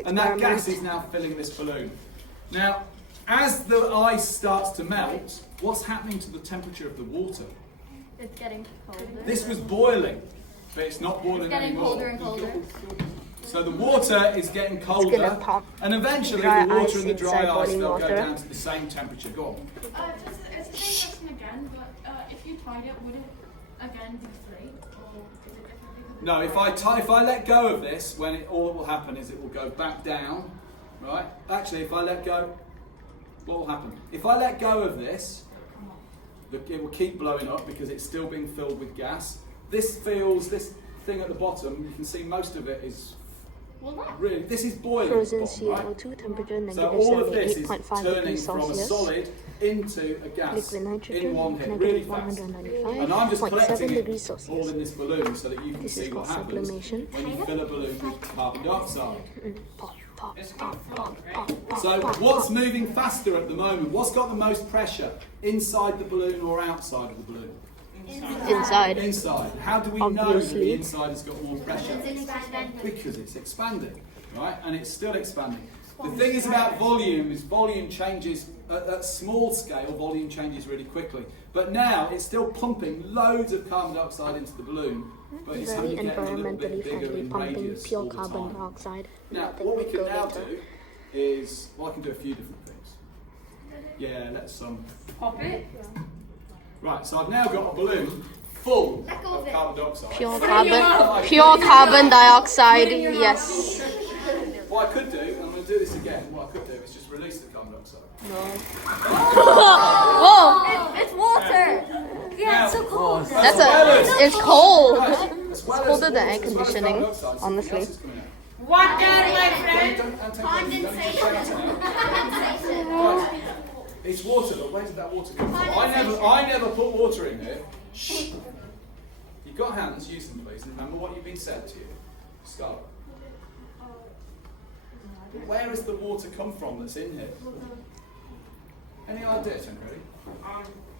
And that gas is now filling this balloon. Now, as the ice starts to melt, what's happening to the temperature of the water? It's getting colder. This was boiling, but it's not boiling It's getting anymore. colder and colder. So the water is getting colder, and eventually the water and the dry ice will go down to the same temperature. Go on. It's the same question again, but if you tied it, would it again be straight, or is it different? No, if I let go of this, all that will happen is it will go back down, right? Actually, if I let go, what will happen? If I let go of this, it will keep blowing up because it's still being filled with gas. This thing at the bottom, you can see most of it is really, this is boiling. Frozen at the bottom, CO2 temperature right? So all of this is -78.5 turning degrees from a Celsius. solid into a gas Liquid nitrogen in one hit, really fast. And I'm just collecting degrees it Celsius. all in this balloon so that you can This is see what called happens sublimation. when you fill a balloon with carbon dioxide. Pop, pop, pop, pop, pop, pop, So pop, what's pop. moving faster at the moment? What's got the most pressure? Inside the balloon or outside of the balloon? Inside. Inside. How do we know that the Obviously. inside has got more pressure? Because it's expanding, right? And it's still expanding. The thing is about volume is volume changes at small scale, volume changes really quickly. But now it's still pumping loads of carbon dioxide into the balloon, but it's Very only getting a little bit environmentally bigger friendly, in pumping radius pure all the carbon time. dioxide. Now, Nothing what we will can go now later. do is, well, I can do a few different things. Yeah, let's Pop it. Right, so I've now got a balloon full of carbon dioxide. Pure carbon dioxide, yes. What I could do, and I'm going to do this again, what I could do is just release the carbon dioxide. Whoa! It's water. Yeah, it's so cold. It's cold. It's colder than air conditioning, honestly. Water, my friend. It's water, but where did that water come from? I never put water in here. You've got hands, use them please, and remember what you've been said to you. Scarlett. Where has the water come from that's in here? Any idea, Tancredi?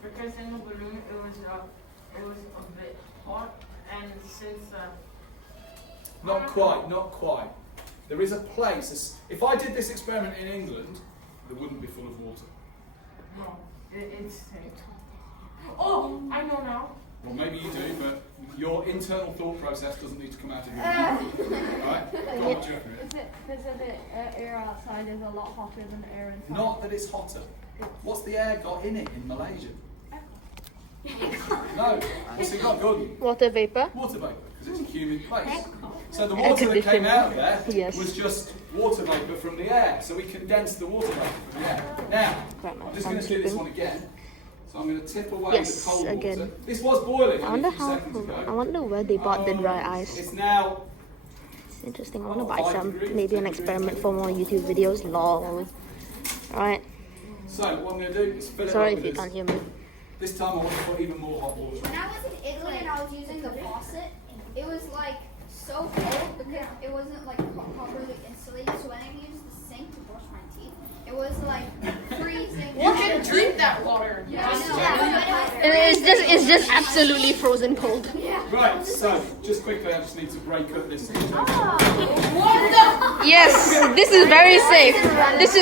Because in the balloon it was a bit hot, and since Not quite. There is a place. If I did this experiment in England, it wouldn't be full of water. no, it's safe. Oh, I know now. Well, maybe you do, but your internal thought process doesn't need to come out of your mouth. Right? Go on, what do you reckon? Is it because the air outside is a lot hotter than the air inside? Not that it's hotter. What's the air got in it in Malaysia? No. What's it got, Gordon? Water vapor. Water vapour, because it's a humid place. So the water that came out of there Yes. was just water vapour from the air. So we condensed the water vapour from the air. Now, I'm just going to do this one again. So I'm going to tip away Yes, the cold again. water. This was boiling I only wonder a few how. seconds ago. I wonder where they bought the dry ice. It's now It's interesting. I want to buy some. Maybe an experiment for more YouTube videos. Lol. Alright. So what I'm going to do is fill it Sorry up if with you can't hear me. This time I want to put even more hot water. When I was in Italy and I was using the faucet, it was like so cold because it wasn't like properly insulated. So when I used the sink to brush my teeth, it was like freezing. You can drink that water. It's just absolutely frozen cold. Right, so just quickly I just need to break up this. Yes, this is very safe. This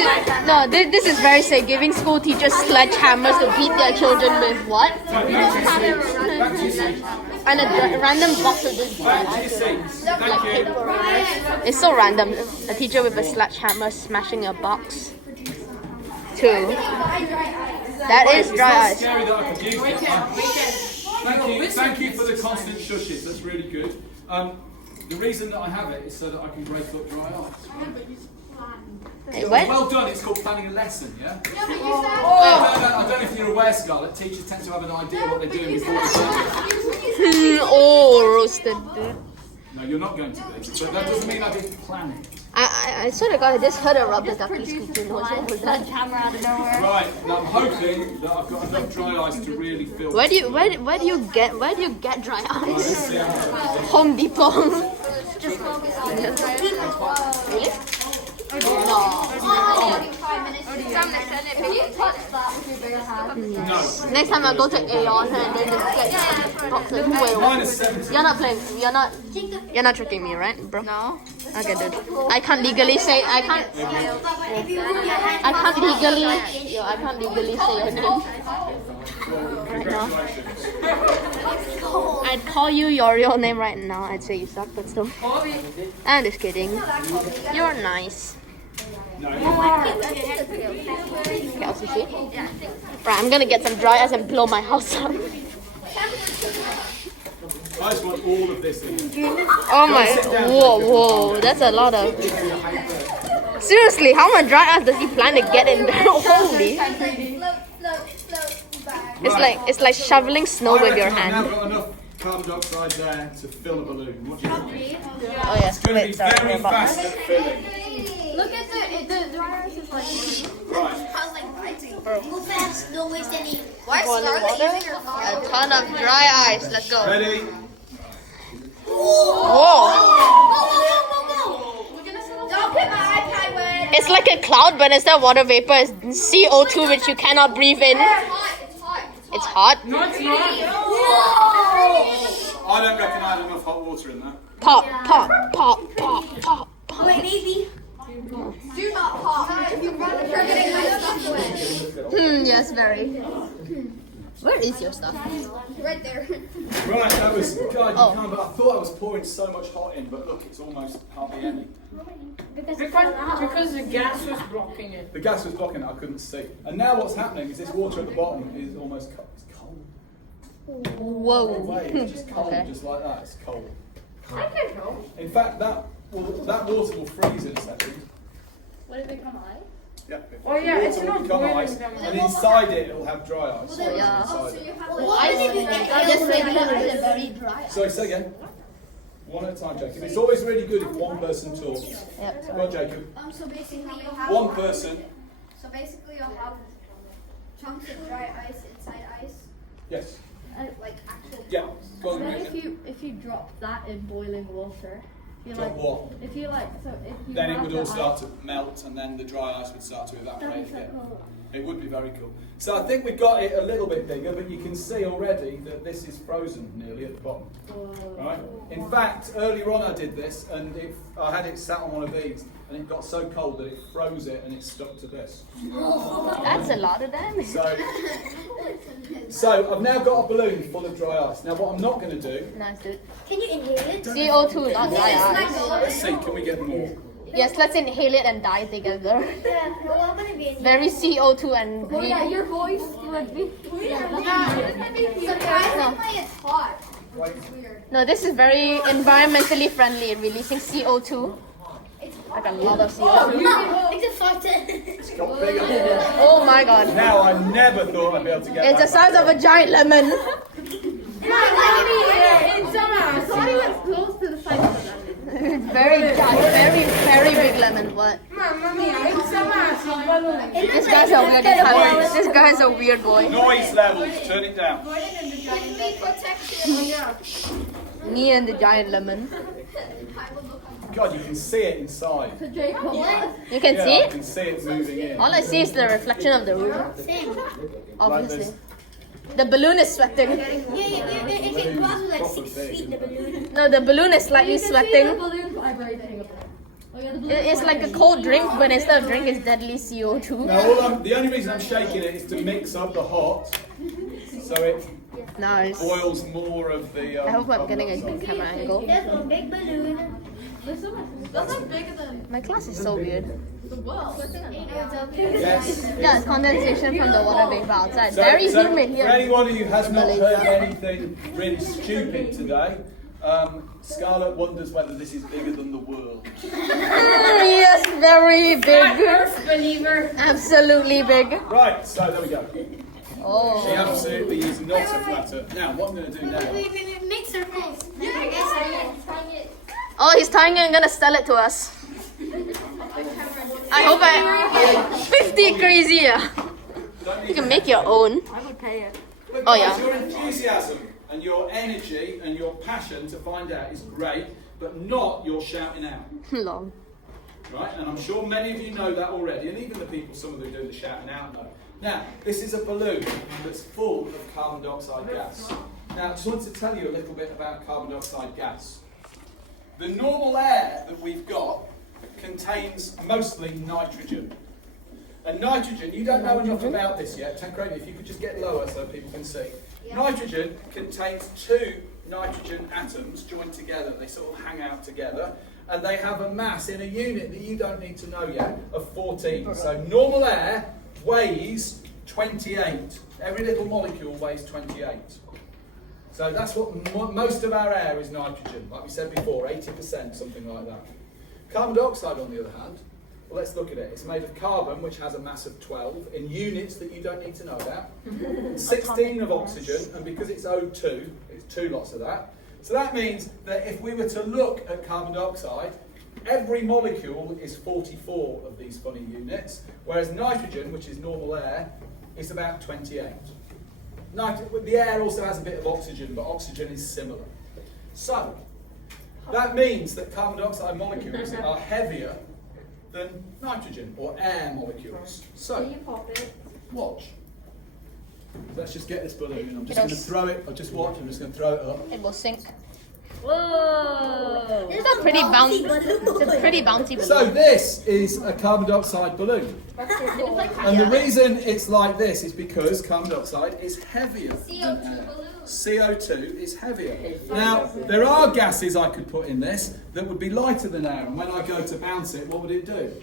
is very safe. Giving school teachers sledgehammers to beat their children with what? Back to your seats. And a random box of this. Back to your seats. Thank you. It's so random. A teacher with a sledgehammer smashing a box. Two. That is dry It's not ice. scary that I could use it. Thank you for the constant shushes. That's really good. The reason that I have it is so that I can break up dry ice. Hey, what? Well done. It's called planning a lesson. Yeah. No, I don't know if you're aware, Scarlett. Teachers tend to have an idea what they're doing before they do it. Oh, roasted. No, you're not going to be. But that doesn't mean I didn't plan it. I sort of got. I just heard a rubber ducky squeaking. What was that? Camera out of nowhere. Right. Now I'm hoping that I've got enough dry ice to really fill. Where do you get dry ice? Let's see how much. Home Depot. Just focus on it. Really? No. Next time I go to Aeon and then just get boxes. Wait, Minus 70. you're not playing. You're not tricking me, right, bro? No. Okay, dude. I can't legally say. I can't legally say your name. I'd call you your real name right now. I'd say you suck, but still. I'm just kidding. You're nice. Kelsey, see? Right, I'm gonna get some dry ice and blow my house up. I just want all of this in. Oh my! Whoa! That's a lot of. Seriously, how much dry ice does he plan to get in there? Holy! It's like shoveling snow with your I've now hand. got enough carbon dioxide there to fill a balloon. What do you think? Oh yes. It's going to be very fast at filling. Look at the dry ice is like. Right. Move fast, don't waste any. Why a ton of dry ice. Let's go. Ready? Whoa! Don't put my iPad wet. It's like a cloud, but instead of water vapor, it's CO2, which you cannot breathe in. It's hot. It's hot. I don't reckon I had enough hot water in there. Pop. Wait, maybe. Do not pop. You're getting my stuff wet. Yes, very. Where is your stuff? Right there. Right, that was, God, you can't, but I thought I was pouring so much hot in, but look, it's almost hardly any. Because the gas was blocking it. The gas was blocking it, I couldn't see. And now what's happening is this water at the bottom is almost it's cold. Whoa. Wait, it's just cold, Okay. just like that, it's cold. In fact, that water will freeze in a second. What did it become ice? Yeah. Oh, yeah, The it's water will not become boiling ice, down. and inside it'll have dry ice. So Yeah. inside it. Very dry. Sorry, say again. One at a time, Jacob. It's always really good if one person talks. Yep. Go on, Jacob. So basically you'll have One person. So basically you'll have chunks of dry ice inside ice, Yes. like actual Yeah. chunks. Go on, Then Jacob. if you drop that in boiling water, if you Drop what? if you if you Then it have would the all start ice- to melt, and then the dry ice would start to That'd evaporate be so again. cool. It would be very cool. So I think we got it a little bit bigger, but you can see already that this is frozen nearly at the bottom. Right? In fact, earlier on I did this, and I had it sat on one of these, and it got so cold that it froze it, and it stuck to this. That's a lot of damage. So I've now got a balloon full of dry ice. Now what I'm not going to do, Nice, dude. Can you inhale it? CO2, not dry ice. let's see, can we get more? Yes, let's inhale it and die together. Yeah, well, I'm gonna be Very CO2 and Oh yeah, your voice would be. surprisingly it's hot. It's weird. No, this is very environmentally friendly, releasing CO2. Like a lot of CO2. It's a fart. It's got bigger. Oh my god. Now I never thought I'd be able to get It's the that size back of a giant lemon. It's not even close to the size of the lemon. It's very giant, very big lemon. What? This guy's a weird guy. This guy's a weird boy. Noise levels, turn it down. Me and the giant lemon. God, you can see it inside. You can Yeah, see I it? can see it moving in. All I see is the reflection of the room. Obviously. this. The balloon is sweating. It can cost like 6 feet, the balloon. No, the balloon is slightly sweating. balloon vibrating. It's like a cold drink, but instead of drink, it's deadly CO2. Now, the only reason I'm shaking it is to mix up the hot, so it Nice. boils more of the. I hope I'm carbon getting a dioxide. good camera angle. There's one big balloon. That's not bigger than My class is so weird. the world. Yes. Yeah, it's condensation from the water vapor outside. So, Very so humid for here. anyone who has not heard anything really stupid today, Scarlett wonders whether this is bigger than the world. Yes, very big. Believer. Absolutely big. Right, so there we go. She Oh. absolutely is not a flat earth. Now, what I'm going to do now. We make circles. Oh, he's tying it and gonna sell it to us. I hope 50 crazy. Yeah. You can make your own. I would pay it. But Oh, guys, yeah. your enthusiasm and your energy and your passion to find out is great, but not your shouting out. Long. Right? And I'm sure many of you know that already, and even the people, some of them who do the shouting out know. Now, this is a balloon that's full of carbon dioxide gas. Now, I just wanted to tell you a little bit about carbon dioxide gas. the normal air that we've got contains mostly nitrogen. And nitrogen, you don't know enough about this yet. Tancredi, if you could just get lower so people can see. Yeah. Nitrogen contains two nitrogen atoms joined together. They sort of hang out together. And they have a mass in a unit that you don't need to know yet of 14. So normal air weighs 28. Every little molecule weighs 28. So that's what most of our air is nitrogen. Like we said before, 80%, something like that. Carbon dioxide, on the other hand, well, let's look at it. It's made of carbon, which has a mass of 12 in units that you don't need to know about. 16 of oxygen, and because it's O2, it's two lots of that. So that means that if we were to look at carbon dioxide, every molecule is 44 of these funny units, whereas nitrogen, which is normal air, is about 28. The air also has a bit of oxygen, but oxygen is similar. So, that means that carbon dioxide molecules are heavier than nitrogen, or air molecules. So, watch. Let's just get this balloon, and I'm just going to throw it. Just watch. I'm just going to throw it up. It will sink. Whoa! It's a pretty bouncy. It's a pretty bouncy balloon. So this is a carbon dioxide balloon, and the reason it's like this is because carbon dioxide is heavier than air. CO2 is heavier. Now, there are gases I could put in this that would be lighter than air, and when I go to bounce it, what would it do?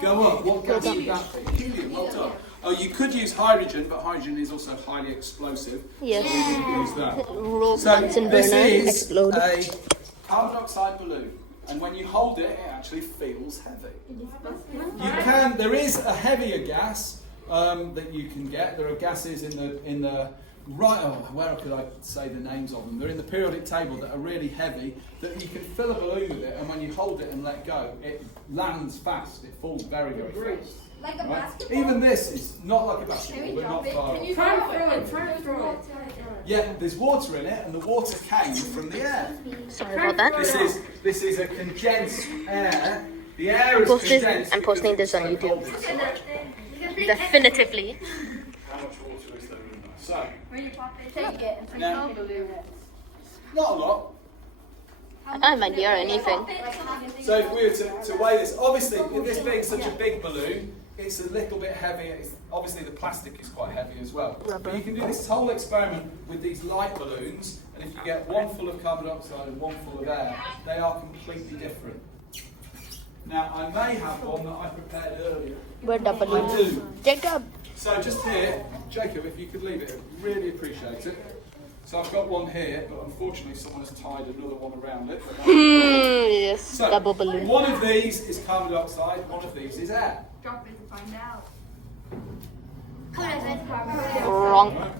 Go up. What gas would that be? Helium. Well done. Oh, you could use hydrogen, but hydrogen is also highly explosive. Yes. So we wouldn't use that. Roll So Bunsen this burner, is explode. a carbon dioxide balloon, and when you hold it, it actually feels heavy. There is a heavier gas that you can get. There are gases in the right. Oh, where could I say the names of them? They're in the periodic table that are really heavy. That you can fill a balloon with it, and when you hold it and let go, it lands fast. It falls very, very fast. Like a Right? basketball. Even this is not like a basketball. We're not far off. Try and throw it. Yeah, there's water in it, and the water came from the air. Sorry about that. This is a condensed air. The air is condensed. I'm posting this on because YouTube. it's so cold. Definitively. How much water is there in there? So, Take it and now, not a lot. I don't have idea or anything. So if we were to weigh this, obviously, with this being such a big balloon, it's a little bit heavier. Obviously, the plastic is quite heavy as well. But you can do this whole experiment with these light balloons, and if you get one full of carbon dioxide and one full of air, they are completely different. Now, I may have one that I prepared earlier. Where the I balloon? do. Jacob. So just here, Jacob, if you could leave it, I'd really appreciate it. So I've got one here, but unfortunately someone has tied another one around it. Yes, So, double balloon. one of these is carbon dioxide, one of these is air. Drop it to find out. Wrong. Right?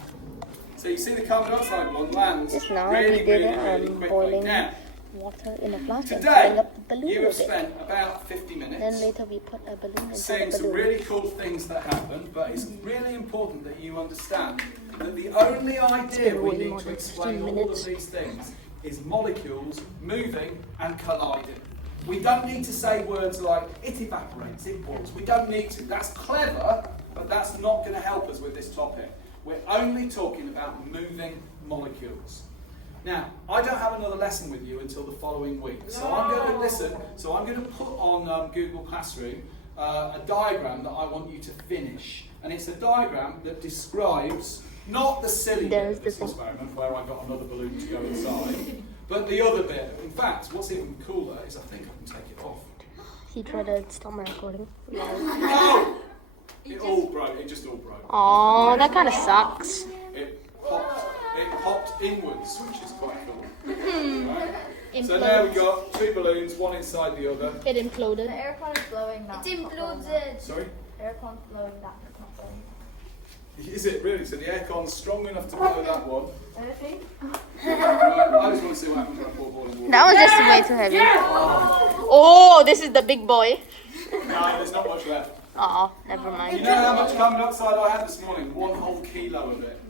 So you see the carbon dioxide one lands Just now really, we did really quickly. boiling Now, water in a flask and today, filling up the balloon you have with it. spent about 50 Then minutes later we put a balloon inside seeing the some balloon. really cool things that happen, but it's really important that you understand that the only idea we way need more to than explain 15 all of minutes. these things is molecules moving and colliding. We don't need to say words like it evaporates, it boils. We don't need to. That's clever, but that's not going to help us with this topic. We're only talking about moving molecules. Now, I don't have another lesson with you until the following week. So I'm going to listen. So I'm going to put on Google Classroom a diagram that I want you to finish. And it's a diagram that describes not the silly bit of this experiment where I got another balloon to go inside, but the other bit. In fact, what's even cooler is I think I can take it off. He tried to stop my recording. No! It all broke. It just all broke. Oh, that kind of sucks. It popped inwards, which is quite cool. Right? So now we've got two balloons, one inside the other. It imploded. The aircon is blowing that. It's imploded. Sorry? Aircon's blowing that. It's not blowing. Is it really? So the aircon's strong enough to blow that one? Anything? Right, I just want to see what happens when I pour boiling water. That was just way too heavy. Oh, this is the big boy. No, there's not much left. Oh, never You mind. know how much carbon dioxide I had this morning? 1 whole kilo of it.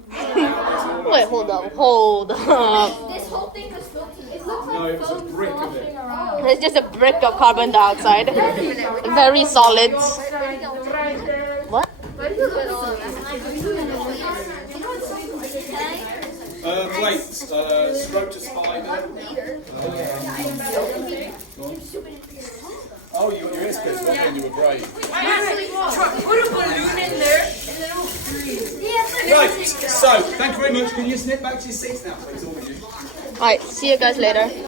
Wait, hold up, hold up. This whole thing was floating. It looks No, it was a brick of it. It's just a brick of carbon dioxide. Very solid. What? You know what's so funny? Weights. Stroke to spider. Oh, your ears good when you were brave. Put a balloon in there and then it'll freeze. Right, so thank you very much. Can you snip back to your seats now, please, all of you? Alright, see you guys later.